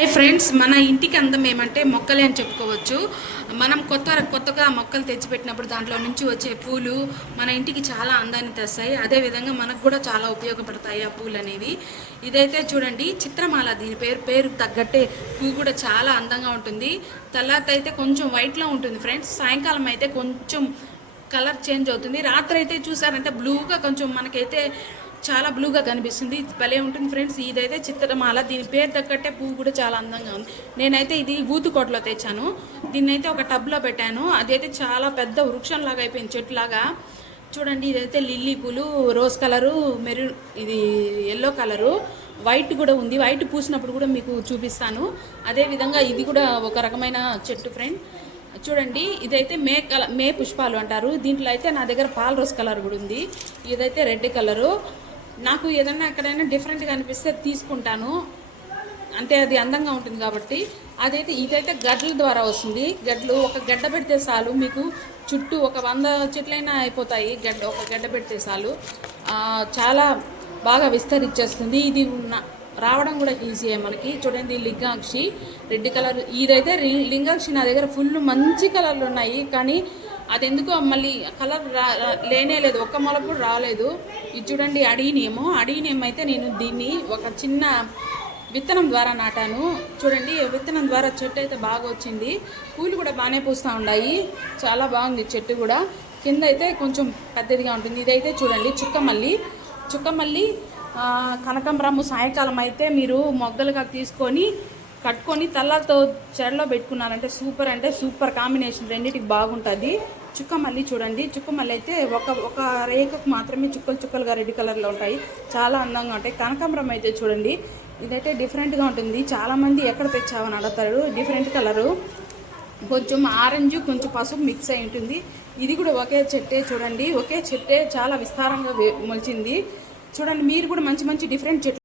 Hi friends, మన ఇంటికి అందం ఏమంటే మొక్కలే అని చెప్పుకోవచ్చు. మనం కొత్తగా మొక్కలు తెచ్చిపెట్టినప్పుడు దాంట్లో నుంచి వచ్చే పూలు మన ఇంటికి చాలా అందాన్ని తెస్తాయి. అదేవిధంగా మనకు కూడా చాలా ఉపయోగపడతాయి ఆ పూలు అనేవి. ఇదైతే చూడండి చిత్రమాల, దీని పేరు తగ్గట్టే పువ్వు కూడా చాలా అందంగా ఉంటుంది. తెల్లారితో అయితే కొంచెం వైట్లో ఉంటుంది ఫ్రెండ్స్, సాయంకాలం అయితే కొంచెం కలర్ చేంజ్ అవుతుంది. రాత్రి అయితే చూసారంటే బ్లూగా కొంచెం మనకైతే చాలా బ్లూగా కనిపిస్తుంది. ఇది భలే ఉంటుంది ఫ్రెండ్స్. ఇదైతే చిత్రమాల, దీని పేరు తగ్గట్టే పువ్వు కూడా చాలా అందంగా ఉంది. నేనైతే ఇది ఊతుకోటలో తెచ్చాను. దీన్ని అయితే ఒక టబ్లో పెట్టాను. అదైతే చాలా పెద్ద వృక్షంలాగా అయిపోయింది, చెట్టులాగా. చూడండి, ఇదైతే లిల్లీ పూలు, రోజ్ కలరు, మెరూన్, ఇది ఎల్లో కలరు, వైట్ కూడా ఉంది. వైట్ పూసినప్పుడు కూడా మీకు చూపిస్తాను. అదేవిధంగా ఇది కూడా ఒక రకమైన చెట్టు ఫ్రెండ్. చూడండి, ఇదైతే మే పుష్పాలు అంటారు. దీంట్లో అయితే నా దగ్గర పాల రోజ్ కలర్ కూడా ఉంది. ఇదైతే రెడ్ కలరు. నాకు ఏదన్నా ఎక్కడైనా డిఫరెంట్గా అనిపిస్తే తీసుకుంటాను, అంటే అది అందంగా ఉంటుంది కాబట్టి. ఇదైతే గడ్డల ద్వారా వస్తుంది. గడ్డలు ఒక గడ్డ పెడితే చాలు, మీకు చుట్టూ ఒక 100 చెట్లైనా అయిపోతాయి. ఒక గడ్డ పెడితే చాలు, చాలా బాగా విస్తరించేస్తుంది. ఇది రావడం కూడా ఈజీయే మనకి. చూడండి, లింగాక్షి రెడ్ కలర్. ఇదైతే లింగాక్షి నా దగ్గర ఫుల్ మంచి కలర్లు ఉన్నాయి, కానీ అది ఎందుకో మళ్ళీ కలర్ లేనే లేదు, ఒక్క మొల కూడా రాలేదు. ఇది చూడండి, అడీనియం అయితే నేను దీన్ని ఒక చిన్న విత్తనం ద్వారా నాటాను. చూడండి, విత్తనం ద్వారా చెట్టు అయితే బాగా వచ్చింది. పూలు కూడా బాగానే పూస్తూ ఉన్నాయి. చాలా బాగుంది చెట్టు కూడా. కింద అయితే కొంచెం పెద్దదిగా ఉంటుంది. ఇదైతే చూడండి చుక్కమల్లి కనకాంబరము. సాయంకాలం అయితే మీరు మొగ్గలుగా తీసుకొని కట్టుకొని తల్లతో చెరలో పెట్టుకున్నారంటే సూపర్ కాంబినేషన్, రెండింటికి బాగుంటుంది. చుక్కమల్లి చూడండి, చుక్కమల్లి అయితే ఒక రేఖకు మాత్రమే చుక్కలుగా రెడ్ కలర్లో ఉంటాయి, చాలా అందంగా ఉంటాయి. కనకాంబరం అయితే చూడండి, ఇదైతే డిఫరెంట్గా ఉంటుంది. చాలామంది ఎక్కడ తెచ్చావని అడుగుతారు. డిఫరెంట్ కలరు, కొంచెం ఆరెంజ్ కొంచెం పసుపు మిక్స్ అయి ఉంటుంది. ఇది కూడా ఒకే చెట్టే, చూడండి ఒకే చెట్టే, చాలా విస్తారంగా మొలిచింది. చూడండి, మీరు కూడా మంచి డిఫరెంట్ చెట్లు